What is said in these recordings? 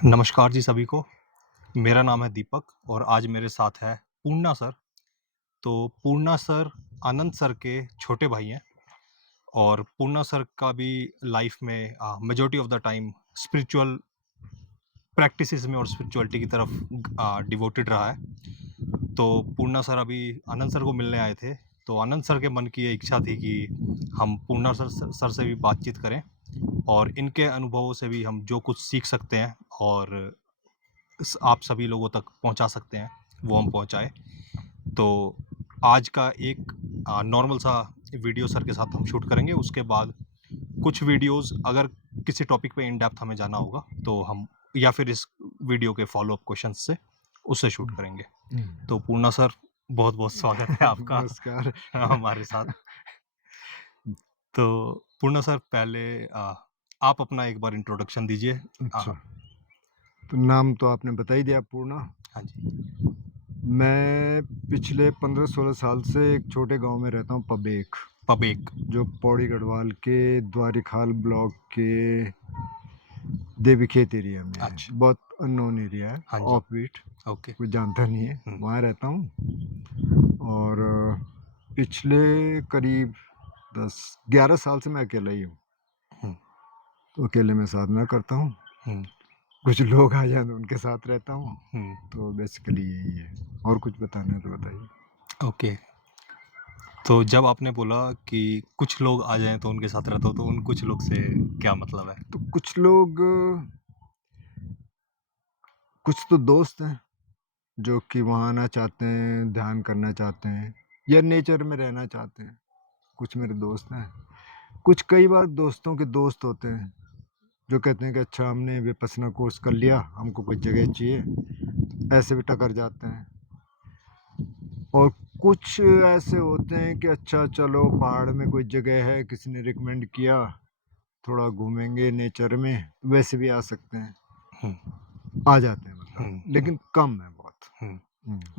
नमस्कार जी सभी को। मेरा नाम है दीपक और आज मेरे साथ है पूर्णा सर। तो पूर्णा सर आनंद सर के छोटे भाई हैं और पूर्णा सर का भी लाइफ में majority of the time spiritual practices में और स्पिरिचुअलिटी की तरफ डिवोटेड रहा है। तो पूर्णा सर अभी आनंद सर को मिलने आए थे। तो आनंद सर के मन की ये इच्छा थी कि हम पूर्णा सर से भी बातचीत करें और इनके अनुभवों से भी हम जो कुछ सीख सकते हैं और आप सभी लोगों तक पहुंचा सकते हैं वो हम पहुंचाए। तो आज का एक नॉर्मल सा वीडियो सर के साथ हम शूट करेंगे। उसके बाद कुछ वीडियोस अगर किसी टॉपिक पे इन डेप्थ हमें जाना होगा तो हम या फिर इस वीडियो के फॉलो अप क्वेश्चंस से उससे शूट करेंगे। तो पूर्णा सर, बहुत बहुत स्वागत है आपका नमस्कार। हमारे साथ। तो पूर्णा सर, पहले आप अपना एक बार इंट्रोडक्शन दीजिए। अच्छा, तो नाम तो आपने बता ही दिया पूर्णा। हाँ जी। मैं पिछले 15-16 साल से एक छोटे गांव में रहता हूँ, पबेक, पबेक। जो पौड़ी गढ़वाल के द्वारिखाल ब्लॉक के देवीखेत एरिया में है। अच्छा। बहुत अननोन एरिया है, हाँ जी। Off beat, okay. कोई जानता नहीं है। वहाँ रहता हूँ और पिछले करीब 10-11 साल से मैं अकेला ही हूँ। हम्म, तो अकेले में साधना करता हूँ। हम्म, कुछ लोग आ जाए तो उनके साथ रहता हूँ। हम्म। तो बेसिकली यही है। और कुछ बताना है तो बताइए। ओके। तो जब आपने बोला कि कुछ लोग आ जाएं तो उनके साथ रहता हो, तो उन कुछ लोग से क्या मतलब है? तो कुछ तो दोस्त हैं जो कि वहाँ आना चाहते हैं, ध्यान करना चाहते हैं या नेचर में रहना चाहते हैं। कुछ मेरे दोस्त हैं। कुछ कई बार दोस्तों के दोस्त होते हैं जो कहते हैं कि अच्छा, हमने विपश्यना कोर्स कर लिया, हमको कोई जगह चाहिए, ऐसे भी टकर जाते हैं। और कुछ ऐसे होते हैं कि अच्छा चलो, पहाड़ में कोई जगह है, किसी ने रिकमेंड किया, थोड़ा घूमेंगे नेचर में, वैसे भी आ सकते हैं, आ जाते हैं मतलब, लेकिन कम है बहुत।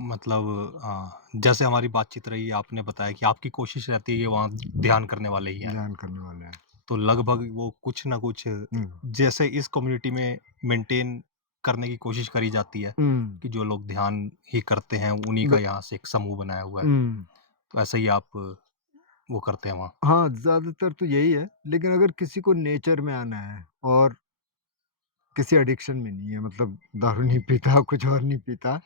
मतलब जैसे हमारी बातचीत रही, आपने बताया कि आपकी कोशिश रहती है कि वहाँ ध्यान करने वाले ही आए। ध्यान करने वाले हैं। तो लगभग वो कुछ ना कुछ जैसे इस कम्युनिटी में मेंटेन करने की कोशिश करी जाती है कि जो लोग ध्यान ही करते हैं उन्हीं का यहाँ से एक समूह बनाया हुआ है। तो ऐसे ही आप वो करते हैं वहाँ। हाँ, ज़्यादातर तो यही है, लेकिन अगर किसी को नेचर में आना है और किसी एडिक्शन में नहीं है, मतलब दारू नहीं पीता, कुछ और नहीं पीता,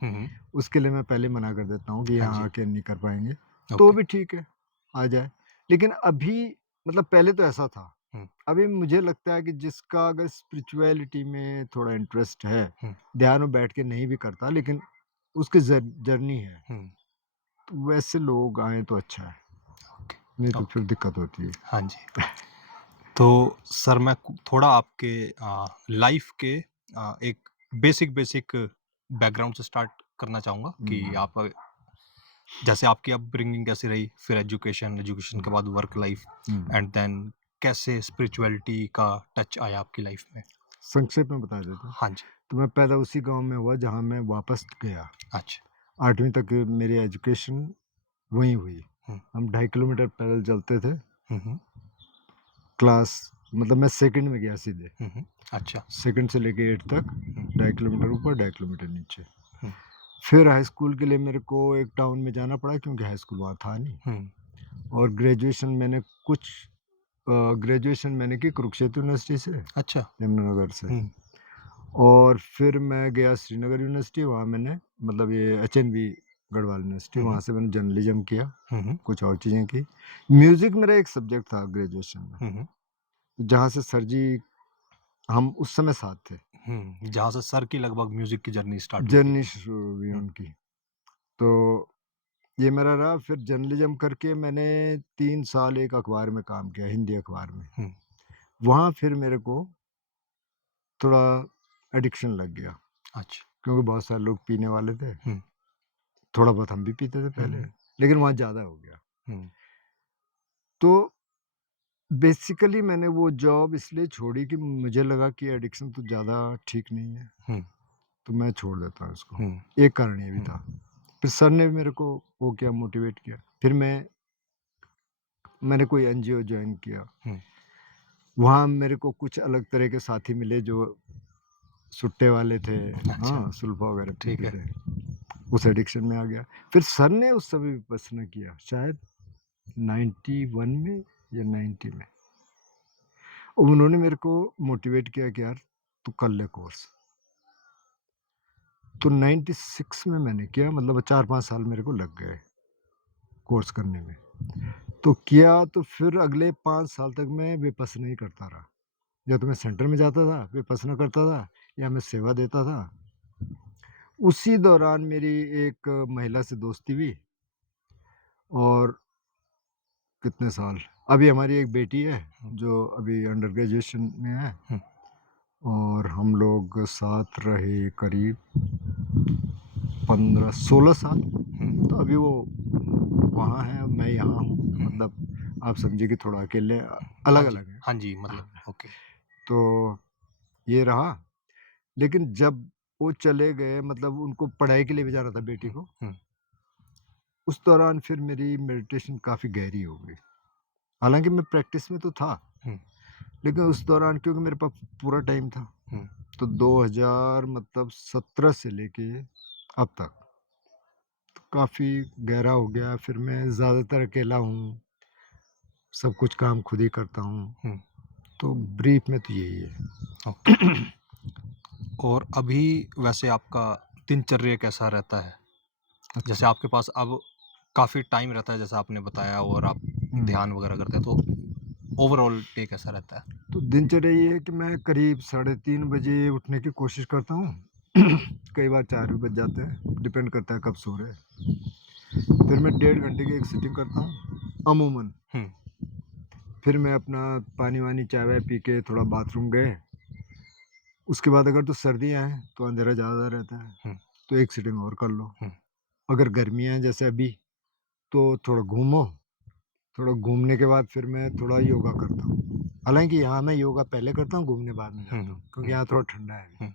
उसके लिए मैं पहले मना कर देता हूँ कि हाँ यहाँ जी। आके नहीं कर पाएँगे, तो ओके। भी ठीक है, आ जाए। लेकिन अभी, मतलब पहले तो ऐसा था, अभी मुझे लगता है कि जिसका अगर स्पिरिचुअलिटी में थोड़ा इंटरेस्ट है, ध्यान में बैठ के नहीं भी करता, लेकिन उसकी जर्नी है, तो वैसे लोग आएँ तो अच्छा है, ओके। नहीं तो फिर ओके। दिक्कत होती है। हाँ जी। तो सर, मैं थोड़ा आपके लाइफ के एक बेसिक बेसिक बैकग्राउंड से स्टार्ट करना चाहूँगा कि आप जैसे आपकी अपब्रिंगिंग कैसी रही, फिर एजुकेशन, एजुकेशन के बाद वर्क लाइफ एंड देन कैसे स्पिरिचुअलिटी का टच आया आपकी लाइफ में? संक्षेप में बता देता हूँ। हाँ जी। तो मैं पैदा उसी गाँव में हुआ जहाँ मैं वापस गया। अच्छा। 8वीं तक मेरी एजुकेशन वहीं हुई। हम 2.5 किलोमीटर पैदल चलते थे। क्लास, मतलब मैं सेकंड में गया सीधे। अच्छा। सेकंड से लेके 8 तक 2.5 किलोमीटर ऊपर, 2.5 किलोमीटर नीचे। फिर हाई स्कूल के लिए मेरे को एक टाउन में जाना पड़ा क्योंकि हाई स्कूल वहाँ था नहीं। और ग्रेजुएशन मैंने की कुरुक्षेत्र यूनिवर्सिटी से, अच्छा। यमुनानगर से। और फिर मैं गया श्रीनगर यूनिवर्सिटी, वहाँ मैंने, मतलब ये एचएनवी गढ़वाल यूनिवर्सिटी, वहाँ से मैंने जर्नलिज्म किया, कुछ और चीज़ें की। म्यूज़िक मेरा एक सब्जेक्ट था ग्रेजुएशन में, जहाँ से सर जी, हम उस समय साथ थे। जहाँ से सर की लगभग म्यूजिक की जर्नी स्टार्ट हुई थी। जर्नी शुरू हुई उनकी। तो ये मेरा रहा। फिर जर्नलिज्म करके मैंने 3 साल एक अखबार में काम किया, हिंदी अखबार में। वहाँ फिर मेरे को थोड़ा एडिक्शन लग गया, अच्छा। क्योंकि बहुत सारे लोग पीने वाले थे। थोड़ा बहुत हम भी पीते थे पहले, लेकिन वहाँ ज़्यादा हो गया। तो बेसिकली मैंने वो जॉब इसलिए छोड़ी कि मुझे लगा कि एडिक्शन तो ज़्यादा ठीक नहीं है, तो मैं छोड़ देता हूँ इसको। एक कारण ये भी था। फिर सर ने भी मेरे को वो किया, मोटिवेट किया। फिर मैंने कोई एनजीओ जॉइन किया। वहाँ मेरे को कुछ अलग तरह के साथी मिले जो सुट्टे वाले थे, अच्छा, हाँ, सुल्फा वगैरह ठीक पीते है। थे। उस एडिक्शन में आ गया। फिर सर ने उस समय विपश्यना किया, शायद 91 में या 90 में। और उन्होंने मेरे को मोटिवेट किया कि यार तू कर ले कोर्स। तो 96 में मैंने किया, मतलब 4-5 साल मेरे को लग गए कोर्स करने में। तो किया, तो फिर अगले 5 साल तक मैं विपश्यना ही करता रहा। या तो मैं सेंटर में जाता था, विपश्यना करता था, या मैं सेवा देता था। उसी दौरान मेरी एक महिला से दोस्ती हुई, और कितने साल, अभी हमारी एक बेटी है जो अभी अंडर ग्रेजुएशन में है, हुँ, और हम लोग साथ रहे करीब 15-16 साल। हुँ, तो अभी वो वहाँ है, मैं यहाँ हूँ, हुँ, मतलब आप समझिए कि थोड़ा अकेले हाँ जी, अलग-अलग हैं। हाँ जी, मतलब ओके। तो ये रहा, लेकिन जब वो चले गए, मतलब उनको पढ़ाई के लिए भी जाना था बेटी हुँ, को, हुँ, उस दौरान फिर मेरी मेडिटेशन काफ़ी गहरी हो गई। हालाँकि मैं प्रैक्टिस में तो था, हुँ, लेकिन उस दौरान क्योंकि मेरे पास पूरा टाइम था, हुँ, तो 2000 मतलब 17 से लेके अब तक तो काफ़ी गहरा हो गया। फिर मैं ज़्यादातर अकेला हूँ, सब कुछ काम खुद ही करता हूँ। हुँ, तो ब्रीफ में तो यही है। ओके। और अभी वैसे आपका दिनचर्या कैसा रहता है? जैसे अच्छा। आपके पास अब काफ़ी टाइम रहता है जैसा आपने बताया और आप हुँ। ध्यान वगैरह करते हैं, तो ओवरऑल डे कैसा रहता है? तो दिनचर्या ये है कि मैं करीब 3:30 बजे उठने की कोशिश करता हूँ। कई बार 4 भी बज जाते हैं, डिपेंड करता है कब सो रहे हैं। फिर मैं 1.5 घंटे की एक सिटिंग करता हूँ, अमूमन। हुँ, फिर मैं अपना पानी-वानी, चाय-वाय पी के थोड़ा बाथरूम गए। उसके बाद अगर तो सर्दियाँ हैं, तो अंधेरा ज़्यादा रहता है, हुँ, तो एक सिटिंग और कर लो। हुँ, अगर गर्मियाँ हैं जैसे अभी, तो थोड़ा घूमो, थोड़ा घूमने के बाद फिर मैं थोड़ा योगा करता हूँ। हालाँकि यहाँ मैं योगा पहले करता हूँ, घूमने बाद में हुँ, जाता हूँ, क्योंकि हुँ, यहाँ थोड़ा ठंडा है अभी। हुँ,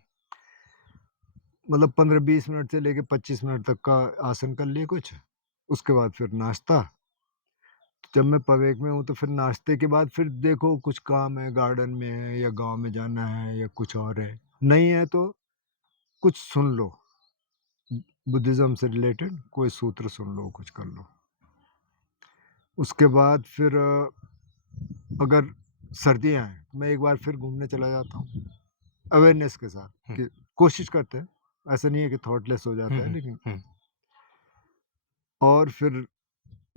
मतलब 15-20 मिनट से लेके 25 मिनट तक का आसन कर लिए कुछ, उसके बाद फिर नाश्ता। जब मैं पवेक में हूँ, तो फिर नाश्ते के बाद फिर देखो कुछ काम है, गार्डन में है या गाँव में जाना है या कुछ और है। नहीं है तो कुछ सुन लो, बुद्धिज़्म से रिलेटेड कोई सूत्र सुन लो, कुछ कर लो। उसके बाद फिर अगर सर्दियाँ हैं, तो मैं एक बार फिर घूमने चला जाता हूँ, अवेयरनेस के साथ हुँ, कि कोशिश करते हैं। ऐसा नहीं है कि थॉटलेस हो हुँ, जाता है, हुँ, लेकिन हुँ, और फिर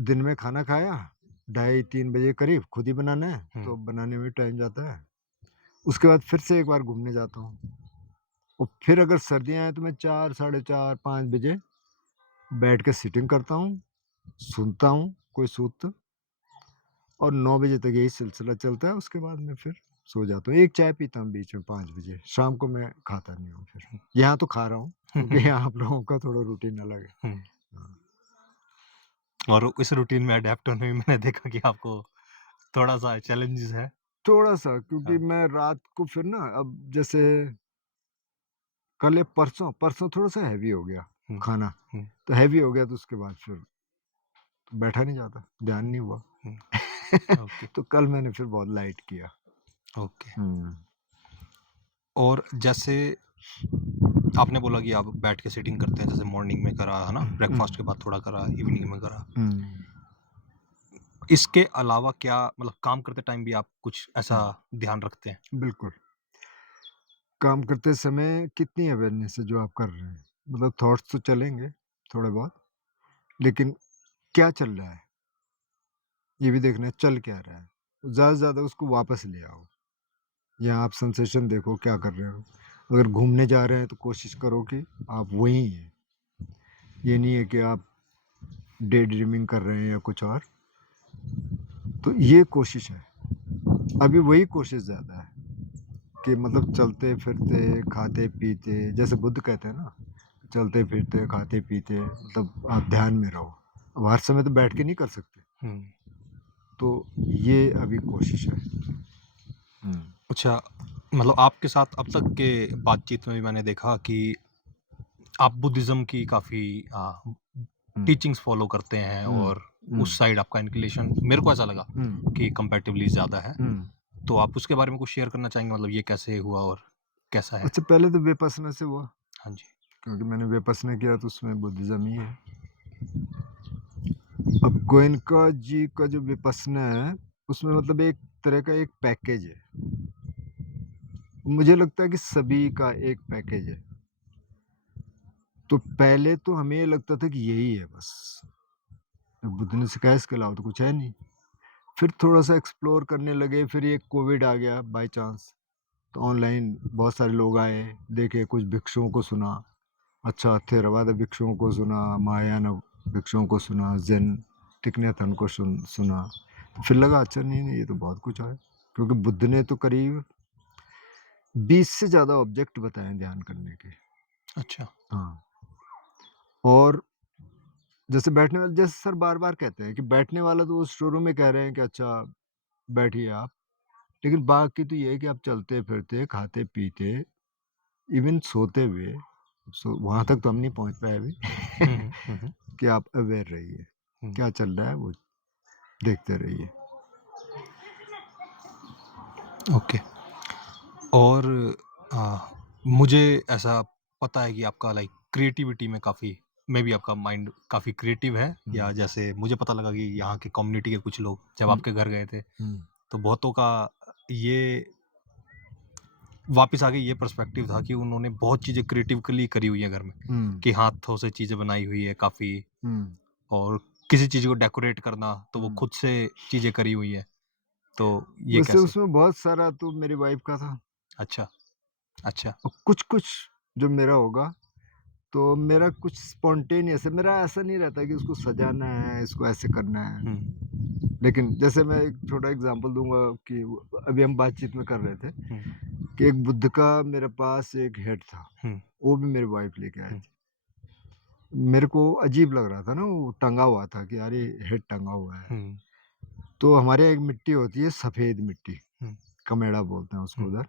दिन में खाना खाया, ढाई 3 बजे करीब, खुद ही बनाना है, हुँ, तो बनाने में टाइम जाता है। उसके बाद फिर से एक बार घूमने जाता हूँ, और फिर अगर सर्दियाँ हैं, तो मैं 4, साढ़े 4, 5 बजे बैठ के सिटिंग करता हूँ, सुनता हूँ कोई सूत्र, और 9 बजे तक यही सिलसिला चलता है। उसके बाद मैं फिर सो जाता हूँ। एक चाय पीता हूँ बीच में 5 बजे, शाम को मैं खाता नहीं हूँ फिर। यहाँ तो खा रहा हूँ, हुँ, क्योंकि हुँ, यहाँ आप लोगों का थोड़ा रूटीन अलग है। हुँ। हाँ, और इस रूटीन में अडैप्ट होने में मैंने देखा कि आपको थोड़ा-सा चैलेंजेस है। थोड़ा-सा, क्योंकि हाँ, मैं रात को फिर ना, अब जैसे कल या परसों, परसों थोड़ा-सा हेवी हो गया हुँ, खाना, हुँ, तो हेवी हो गया, तो उसके बाद फिर बैठा नहीं जाता, ध्यान नहीं हुआ। हुँ, ओके, तो कल मैंने फिर बहुत लाइट किया। ओके। हुँ, और जैसे आपने बोला कि आप बैठ के सिटिंग करते हैं, जैसे मॉर्निंग में करा, है ना? हुँ, ब्रेकफ़ास्ट के बाद थोड़ा करा, इवनिंग में करा। हुँ, इसके अलावा क्या मतलब काम करते टाइम भी आप कुछ ऐसा हुँ, ध्यान रखते हैं? बिल्कुल। काम करते समय कितनी अवेयरनेस है जो आप कर रहे हैं? मतलब थॉट्स तो चलेंगे थोड़े बहुत, लेकिन क्या चल रहा है? ये भी देखना है, चल क्या रहा है? ज़्यादा से ज़्यादा उसको वापस ले आओ, या आप सेंसेशन देखो क्या कर रहे हो। अगर घूमने जा रहे हैं, तो कोशिश करो कि आप वहीं हैं। ये नहीं है कि आप डे ड्रीमिंग कर रहे हैं या कुछ और। तो ये कोशिश है, अभी वही कोशिश ज़्यादा है कि मतलब चलते-फिरते, खाते-पीते, जैसे बुद्ध कहते हैं ना, चलते-फिरते, खाते-पीते, मतलब आप ध्यान में रहो। अब हर समय तो बैठ के नहीं कर सकते, हुँ। तो ये अभी कोशिश है। हुँ, अच्छा, मतलब आपके साथ अब तक के बातचीत में भी मैंने देखा कि आप बुद्धिज़्म की काफ़ी हुँ, टीचिंग्स फ़ॉलो करते हैं हुँ, और हुँ, उस साइड आपका इंक्लिनेशन मेरे को ऐसा लगा हुँ, कि कंपैरेटिवली ज़्यादा है। हुँ। तो आप उसके बारे में कुछ शेयर करना चाहेंगे मतलब ये कैसे हुआ और कैसा है? अच्छा, पहले तो विपश्यना से हुआ, हाँ जी। क्योंकि मैंने विपश्यना किया तो उसमें बुद्धिज़्म ही है। अब गोयनका जी का जो विपश्यना है, उसमें मतलब एक तरह का एक पैकेज है। मुझे लगता है कि सभी का एक पैकेज है। तो पहले तो हमें ये लगता था कि यही है बस। बुद्ध ने सिखाया, इसके अलावा तो कुछ है नहीं। फिर थोड़ा-सा एक्सप्लोर करने लगे, फिर ये कोविड आ गया बाय चांस। तो ऑनलाइन बहुत सारे लोग आए, देखे, कुछ भिक्षुओं को सुना। अच्छा, थेरवाद भिक्षुओं को सुना, महायान भिक्षुओं को सुना, ज़ेन थिक नैत हन को सुना। तो फिर लगा अच्छा नहीं, ये तो बहुत कुछ है। क्योंकि बुद्ध ने तो करीब 20 से ज़्यादा ऑब्जेक्ट बताए हैं ध्यान करने के। अच्छा। हाँ, और जैसे बैठने वाले, जैसे सर बार-बार कहते हैं कि बैठने वाला तो वो शुरू में कह रहे हैं कि अच्छा बैठिए आप, लेकिन बाकी तो ये है कि आप चलते-फिरते, खाते-पीते, इवन सोते हुए, वहाँ तक तो हम नहीं पहुँच पाए अभी हुँ, हुँ, हुँ, हुँ, कि आप अवेयर रहिए, हुँ। क्या चल रहा है वो देखते रहिए। ओके। और मुझे ऐसा पता है कि आपका लाइक क्रिएटिविटी में काफ़ी मेबी आपका माइंड काफ़ी क्रिएटिव है, या हुँ, जैसे मुझे पता लगा कि यहाँ के कम्युनिटी के कुछ लोग जब हुँ, आपके घर गए थे, हुँ, तो बहुतों का ये वापस आके ये पर्सपेक्टिव था कि उन्होंने बहुत चीज़ें क्रिएटिवली करी हुई हैं घर में, हुँ, कि हाथों से चीज़ें बनाई हुई है काफ़ी, हुँ, और किसी चीज़ को डेकोरेट करना तो वो हुँ। खुद से चीज़ें करी हुई है। तो ये वैसे कैसे? उसमें बहुत सारा तो मेरी वाइफ़ का था, अच्छा, अच्छा। और कुछ-कुछ जो मेरा होगा, तो मेरा कुछ स्पॉन्टेनियस है। मेरा ऐसा नहीं रहता कि उसको सजाना है, इसको ऐसे करना है। हुँ, लेकिन जैसे मैं एक छोटा एग्ज़ाम्पल दूँगा कि अभी हम बातचीत में कर रहे थे हुँ, कि एक बुद्ध का मेरे पास एक हेड था, हुँ, वो भी मेरी वाइफ़ लेके आई हुँ, थी। मेरे को अजीब लग रहा था ना, वो टंगा हुआ था कि यार ये हेड टंगा हुआ है। हुँ, तो हमारे यहाँ एक मिट्टी होती है, सफ़ेद मिट्टी, हुँ, कमेड़ा बोलते हैं उसको हुँ, उधर,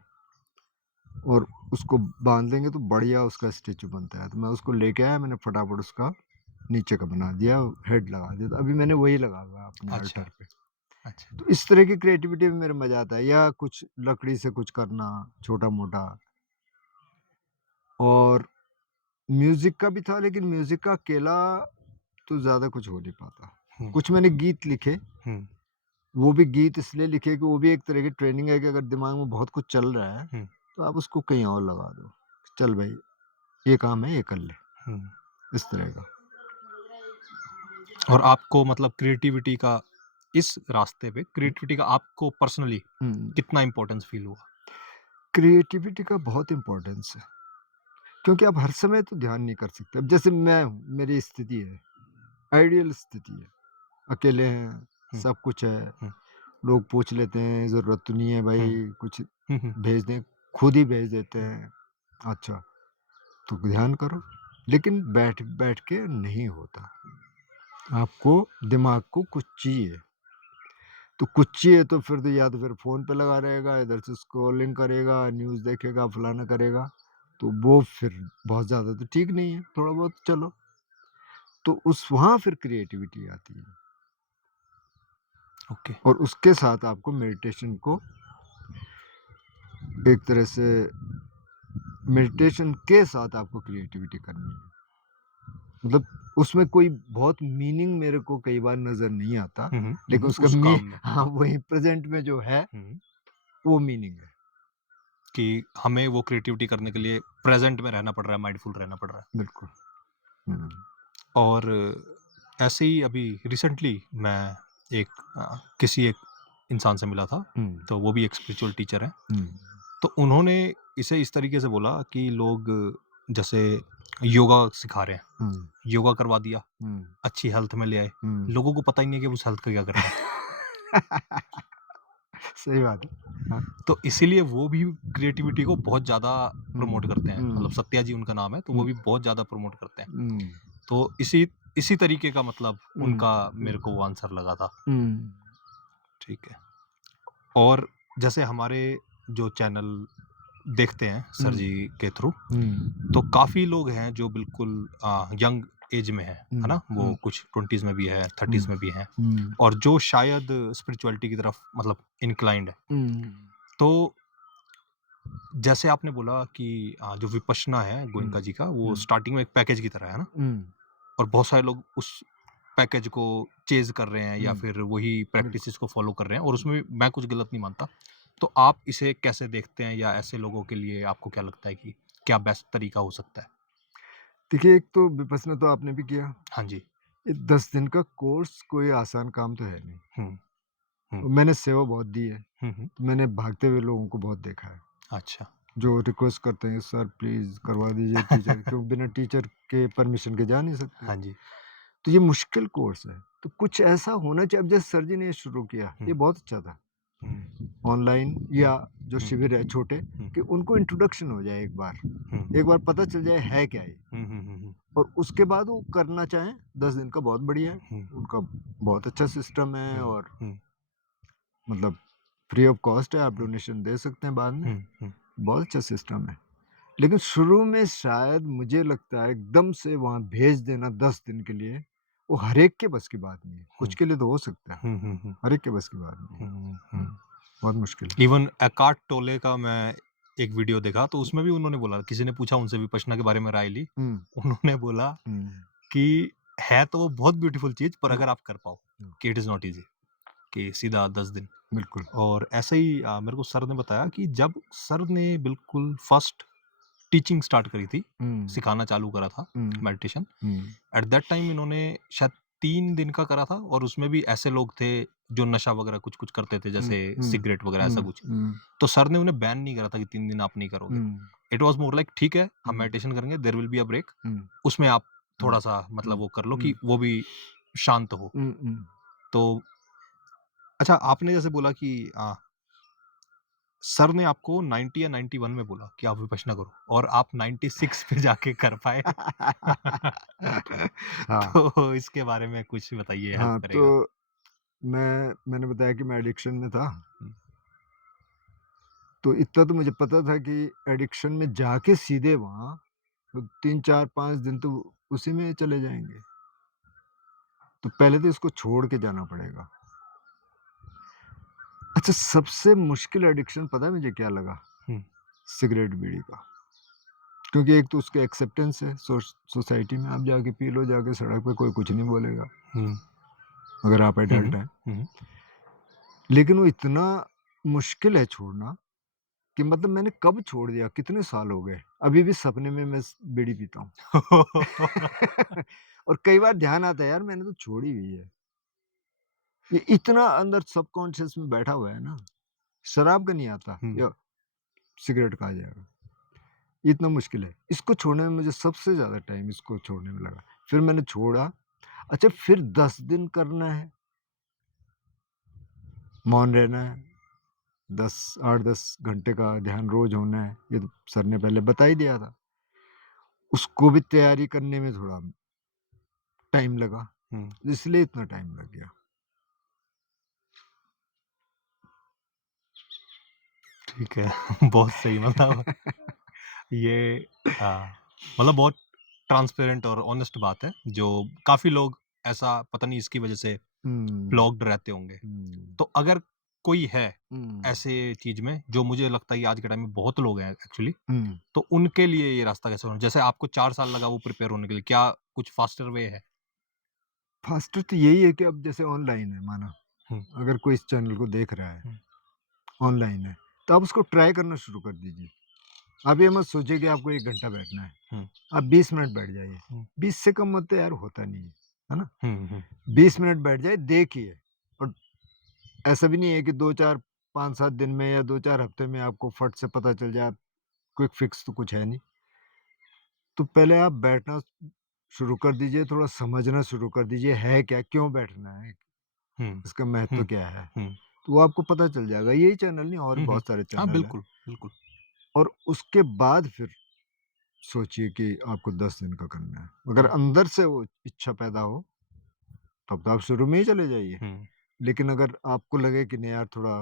और उसको बाँध देंगे तो बढ़िया उसका स्टैचू बनता है। तो मैं उसको लेके आया, मैंने फटाफट उसका नीचे का बना दिया, हेड लगा दिया। तो अभी मैंने वही लगा हुआ है अपने अच्छा, अल्टर पे। अच्छा। तो इस तरह की क्रिएटिविटी में मेरा मज़ा आता है, या कुछ लकड़ी से कुछ करना छोटा-मोटा। और म्यूज़िक का भी था, लेकिन म्यूज़िक का अकेला तो ज़्यादा कुछ हो नहीं पाता। हुँ, कुछ मैंने गीत लिखे, हुँ, वो भी गीत इसलिए लिखे कि वो भी एक तरह की ट्रेनिंग है कि अगर दिमाग में बहुत कुछ चल रहा है, हुँ, तो आप उसको कहीं और लगा दो। चल भाई, ये काम है, ये कर ले, हुँ। इस तरह का। और आपको मतलब क्रिएटिविटी का इस रास्ते पे क्रिएटिविटी का आपको पर्सनली हुँ, कितना इम्पोर्टेंस फ़ील हुआ? क्रिएटिविटी का बहुत इम्पोर्टेंस है, क्योंकि आप हर समय तो ध्यान नहीं कर सकते। अब जैसे मैं हूँ, मेरी स्थिति है, आइडियल स्थिति है, अकेले हैं, हुँ, सब कुछ है, हुँ, लोग पूछ लेते हैं, ज़रूरत तो नहीं है हुँ, भाई, कुछ हुँ, हुँ, भेज दें, खुद ही भेज देते हुँ, हैं। अच्छा, तो ध्यान करो, लेकिन बैठ-बैठ के नहीं होता। आपको दिमाग को कुछ चाहिए, तो कुछ चाहिए तो फिर तो या तो फिर फ़ोन पे लगा रहेगा, इधर से स्क्रॉलिंग करेगा, न्यूज़ देखेगा, फलाना करेगा, तो वो फिर बहुत ज़्यादा तो ठीक नहीं है, थोड़ा बहुत चलो, तो उस वहाँ फिर क्रिएटिविटी आती है। ओके। और उसके साथ आपको मेडिटेशन को एक तरह से, मेडिटेशन के साथ आपको क्रिएटिविटी करनी है। मतलब उसमें कोई बहुत मीनिंग मेरे को कई बार नज़र नहीं आता, हुँ, हुँ, हुँ, लेकिन हुँ, उसका उस काम में, हाँ, हाँ। वही प्रेज़ेंट में जो है, हुँ, वो मीनिंग है। कि हमें वो क्रिएटिविटी करने के लिए प्रेज़ेंट में रहना पड़ रहा है, माइंडफुल रहना पड़ रहा है। बिल्कुल। हुँ, और ऐसे ही अभी रिसेंटली मैं एक किसी एक इंसान से मिला था, हुँ, तो वो भी एक स्पिरिचुअल टीचर हैं। हुँ, तो उन्होंने इसे इस तरीके से बोला कि लोग जैसे योगा सिखा रहे हैं, हुँ, योगा करवा दिया, हुँ, अच्छी हेल्थ में ले आए, हुँ। लोगों को पता ही नहीं है कि उस हेल्थ का क्या करना है। सही बात है। हाँ। तो इसीलिए वो भी क्रिएटिविटी को बहुत ज़्यादा हुँ, प्रमोट करते हैं, मतलब हुँ, सत्या जी उनका नाम है, तो वो हुँ, भी बहुत ज़्यादा प्रमोट करते हैं। हुँ, तो इसी इसी तरीके का मतलब हुँ, उनका मेरे को वो आंसर लगा था। हुँ, ठीक है। और जैसे हमारे जो चैनल देखते हैं हुँ, सर जी के थ्रू, हुँ, तो काफ़ी लोग हैं जो बिल्कुल यंग एज में है हुँ, ना? वो हुँ, कुछ 20s में भी है, हुँ, 30s में भी हैं, हुँ, और जो शायद स्पिरिचुअलिटी की तरफ मतलब इंक्लाइंड है। हुँ, तो जैसे आपने बोला कि जो विपश्यना है गोयनका जी का, वो स्टार्टिंग में एक पैकेज की तरह है ना? और बहुत सारे लोग उस पैकेज को चेज़ कर रहे हैं या फिर वही प्रैक्टिसेस को फ़ॉलो कर रहे हैं और उसमें मैं कुछ गलत नहीं मानता। तो आप इसे कैसे देखते हैं या ऐसे लोगों के लिए आपको क्या लगता है कि क्या बेस्ट तरीका हो सकता है? देखिए, एक तो विपश्यना तो आपने भी किया। हाँ जी। ये 10 दिन का कोर्स कोई आसान काम तो है नहीं। हुँ, हुँ। और मैंने सेवा बहुत दी है, हुँ, हुँ। तो मैंने भागते हुए लोगों को बहुत देखा है, अच्छा। जो रिक्वेस्ट करते हैं, "सर प्लीज़ करवा दीजिए टीचर", क्योंकि बिना टीचर के परमिशन के जा नहीं सकते। हाँ जी। तो ये मुश्किल कोर्स है, तो कुछ ऐसा होना चाहिए। अब जैसे सर जी ने शुरू किया, ये हुँ, बहुत अच्छा था। हुँ, ऑनलाइन या जो हुँ, शिविर है छोटे, हुँ, कि उनको इंट्रोडक्शन हो जाए एक बार। हुँ, एक बार पता चल जाए है क्या ये, हुँ, हुँ, हुँ, हुँ, और उसके बाद वो करना चाहें, 10 दिन का बहुत बढ़िया है। हुँ, उनका बहुत अच्छा सिस्टम है, हुँ, और हुँ, मतलब फ्री ऑफ कॉस्ट है, आप हुँ, डोनेशन दे सकते हैं बाद में। हुँ, हुँ, बहुत अच्छा सिस्टम है। लेकिन शुरू में शायद मुझे लगता है एकदम से वहाँ भेज देना 10 दिन के लिए, वो हर एक के बस की बात नहीं है। कुछ हुँ, के लिए तो हो सकता है, हुँ, हुँ, हुँ, हर एक के बस की बात नहीं है। हुँ, हुँ, हुँ। बहुत मुश्किल है। इवन एकार्ट टोले का मैं एक वीडियो देखा तो उसमें भी उन्होंने बोला, किसी ने पूछा उनसे विपश्यना के बारे में राय ली, हुँ, उन्होंने बोला हुँ, कि है तो वो बहुत ब्यूटीफुल चीज़ पर हुँ, अगर आप कर पाओ हुँ, कि इट इज़ नॉट ईज़ी कि सीधा 10 दिन। बिल्कुल। और ऐसे ही मेरे को सर ने बताया कि जब सर ने बिल्कुल फर्स्ट टीचिंग स्टार्ट करी थी, हुँ, सिखाना चालू करा था um, meditation, um, at that time इन्होंने शायद 3 दिन का करा था और उसमें भी ऐसे लोग थे जो नशा वगैरह कुछ-कुछ करते थे हुँ, जैसे हुँ, सिगरेट वगैरह ऐसा हुँ, कुछ। हुँ, तो सर ने उन्हें बैन नहीं करा था कि 3 दिन आप नहीं करोगे। Um, it was more like ठीक है, हम हुँ, मेडिटेशन करेंगे, there will be a break, um, उसमें आप हुँ, थोड़ा-सा मतलब हुँ, वो कर लो कि हुँ, वो भी शांत हो। हुँ, हुँ। तो अच्छा आपने जैसे बोला कि सर ने आपको 90 या 91 में बोला कि आप विपश्यना करो और आप 96 पे जाके कर पाए। हाँ, तो इसके बारे में कुछ बताइए, हेल्प हाँ, करेगा। तो मैंने बताया कि मैं एडिक्शन में था, हुँ, तो इतना तो मुझे पता था कि एडिक्शन में जाके सीधे वहाँ तो 3, 4, 5 दिन तो उसी में चले जाएँगे। तो पहले तो इसको छोड़ के जाना पड़ेगा। अच्छा, सबसे मुश्किल एडिक्शन पता है मुझे क्या लगा? हुँ, सिगरेट, बीड़ी का। क्योंकि एक तो उसकी एक्सेप्टेंस है सोसाइटी में, आप जाके पी लो, जाके सड़क पे कोई कुछ नहीं बोलेगा, हुँ, अगर आप हुँ, एडल्ट हुँ, हैं। हुँ। लेकिन वो इतना मुश्किल है छोड़ना, कि मतलब मैंने कब छोड़ दिया, कितने साल हो गए, अभी भी सपने में मैं बीड़ी पीता हूँ। और कई बार ध्यान आता है, यार मैंने तो छोड़ी हुई है। ये इतना अंदर सबकॉन्शियस में बैठा हुआ है ना, शराब का नहीं आता, हुँ, या सिगरेट का आ जाएगा। इतना मुश्किल है। इसको छोड़ने में मुझे सबसे ज़्यादा टाइम इसको छोड़ने में लगा। फिर मैंने छोड़ा। अच्छा, फिर 10 दिन करना है, मौन रहना है, 10 8-10 घंटे का ध्यान रोज़ होना है, ये तो सर ने पहले बता ही दिया था। उसको भी तैयारी करने में थोड़ा टाइम लगा, हुँ। इसलिए इतना टाइम लग गया। ठीक है। बहुत सही मतलब ये मतलब बहुत ट्रांसपेरेंट और ऑनेस्ट बात है, जो काफ़ी लोग ऐसा पता नहीं इसकी वज़ह से हुँ, ब्लॉक्ड रहते होंगे। हुँ, तो अगर कोई है हुँ, ऐसे चीज़ में, जो मुझे लगता है कि आज के टाइम में बहुत लोग हैं एक्चुअली, हुँ। तो उनके लिए ये रास्ता कैसे होना जैसे आपको 4 साल लगा वो प्रिपेयर होने के लिए, क्या कुछ फास्टर वे है? फ़ास्टर तो यही है कि अब जैसे ऑनलाइन है माना, हुँ, अगर कोई इस चैनल को देख रहा है, हुँ, ऑनलाइन है, तो आप उसको ट्राई करना शुरू कर दीजिए। आप ये मत सोचिए कि आपको 1 घंटा बैठना है, हुँ, आप 20 मिनट बैठ जाइए। हुँ, 20 से कम मत तो यार होता नहीं है ना? हुँ, हुँ, 20 मिनट बैठ जाइए, देखिए। और ऐसा भी नहीं है कि 2-4 5-7 दिन में या 2-4 हफ्ते में आपको फट से पता चल जाए, क्विक फिक्स तो कुछ है नहीं। तो पहले आप बैठना शुरू कर दीजिए, थोड़ा समझना शुरू कर दीजिए, है क्या? क्यों बैठना है? हुँ, इसका हुँ, महत्व क्या है? हुँ, तो वो आपको पता चल जाएगा। यही चैनल नहीं, और हुँ, हुँ। बहुत सारे हाँ, चैनल हैं। बिल्कुल, बिल्कुल। और उसके बाद फिर सोचिए कि आपको 10 दिन का करना है। अगर हुँ, अंदर से वो इच्छा पैदा हो, तब तो आप शुरू में ही चले जाइए। हुँ। लेकिन अगर आपको लगे कि नहीं यार, थोड़ा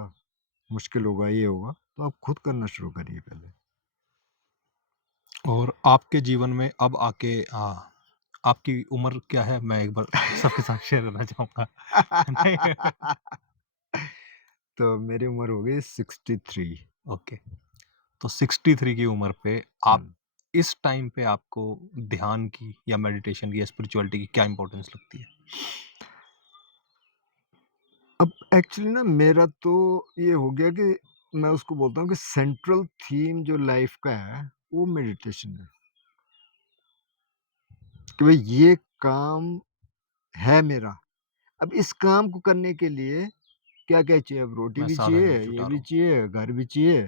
मुश्किल होगा, ये होगा, तो आप खुद करना शुरू करिए पहले। और आपके जीवन में अब आके आपकी उम्र क्या है? मैं एक बार सबके साथ शेयर करना चाहूँगा। नहीं तो मेरी उम्र हो गई 63। ओके। तो 63 की उम्र पे आप हुँ। इस टाइम पे आपको ध्यान की या मेडिटेशन की या स्पिरिचुअलिटी की क्या इम्पोर्टेंस लगती है? अब एक्चुअली ना मेरा तो ये हो गया कि मैं उसको बोलता हूँ कि सेंट्रल थीम जो लाइफ़ का है, वो मेडिटेशन है। कि भई ये काम है मेरा। अब इस काम को करने के लिए क्या-क्या चाहिए? अब रोटी मैं भी साधन चाहिए, में ये जुटा रहा भी हूँ। चाहिए, घर भी चाहिए,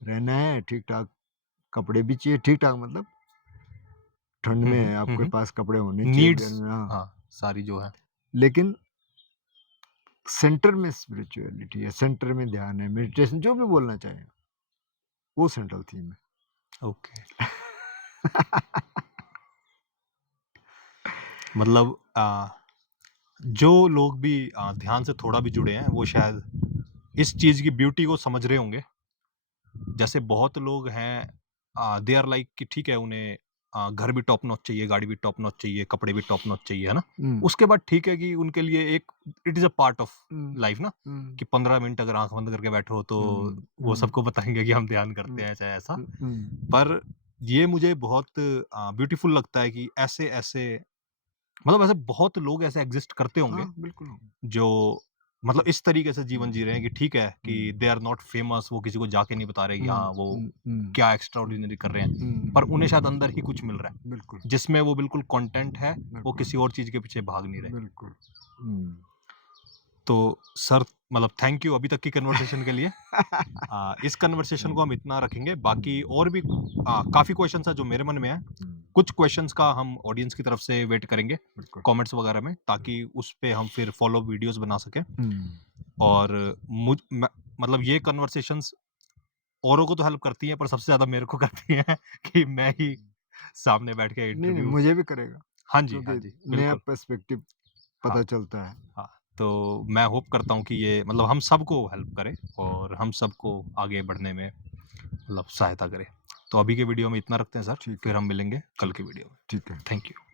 रहना है ठीक-ठाक, कपड़े भी चाहिए ठीक-ठाक मतलब ठंड हुँ, हुँ, में हुँ, आपके हुँ। पास कपड़े होने चाहिए नीड्स दिन में हाँ। हाँ, सारी जो है। लेकिन सेंटर में स्पिरिचुअलिटी है, सेंटर में ध्यान है, मेडिटेशन जो भी बोलना चाहें, वो सेंट्रल थीम है। ओके। मतलब जो लोग भी ध्यान से थोड़ा भी जुड़े हैं, वो शायद इस चीज़ की ब्यूटी को समझ रहे होंगे। जैसे बहुत लोग हैं दे आर लाइक कि ठीक है उन्हें घर भी टॉप नॉच चाहिए, गाड़ी भी टॉप नॉच चाहिए, कपड़े भी टॉप नॉच चाहिए, है ना? हुँ, उसके बाद ठीक है कि उनके लिए एक it is a part of hmm, life ना, हुँ, कि 15 मिनट अगर आँख बंद करके बैठो तो हुँ, वो हुँ, सबको बताएँगे कि हम ध्यान करते हुँ, हैं, चाहे ऐसा। हुँ। पर ये मुझे बहुत ब्यूटीफुल लगता है कि ऐसे-ऐसे मतलब ऐसे बहुत लोग ऐसे एग्ज़िस्ट करते होंगे हाँ, बिल्कुल। जो मतलब इस तरीके से जीवन हुँ, जी रहे हैं कि ठीक है कि हुँ, दे आर नॉट फेमस, वो किसी को जाके नहीं बता रहे कि हाँ हुँ, वो हुँ, हुँ, क्या एक्स्ट्रा ऑर्डिनरी कर रहे हैं, पर हुँ, उन्हें शायद अंदर ही कुछ मिल रहा बिल्कुल, है जिसमें वो बिल्कुल कंटेंट है, वो बिल्कुल, किसी और चीज के पीछे भाग नहीं रहे। बिल्कुल। हुँ। तो सर मतलब थैंक यू अभी तक की कन्वर्सेशन के लिए। इस कन्वर्सेशन को हुँ, हम इतना रखेंगे, बाकी हुँ, और भी काफ़ी क्वेश्चंस हैं जो मेरे मन में हैं। हुँ, कुछ क्वेश्चंस का हम ऑडियंस की तरफ से वेट करेंगे, बिल्कुल। कमेंट्स वगैरह में, ताकि उस पे हम फिर फ़ॉलो-अप वीडियोज़ बना सकें। हुँ, और मुझ मैं मतलब ये कन्वर्सेशंस औरों को तो हेल्प करती हैं, पर सबसे ज़्यादा मेरे को करती हैं कि मैं ही सामने बैठ के नहीं, नहीं इंटरव्यू। मुझे भी करेगा हाँ जी, हाँ क्योंकि जी, नया बिल्कुल। पर्सपेक्टिव हाँ, पता चलता है। हाँ। तो मैं होप करता हूँ कि ये मतलब हम सबको हेल्प करे और हम सबको आगे बढ़ने में मतलब सहायता करे। तो अभी के वीडियो में इतना रखते हैं सर, ठीक फिर है, हम मिलेंगे कल ठीक की वीडियो में। ठीक है। Thank you.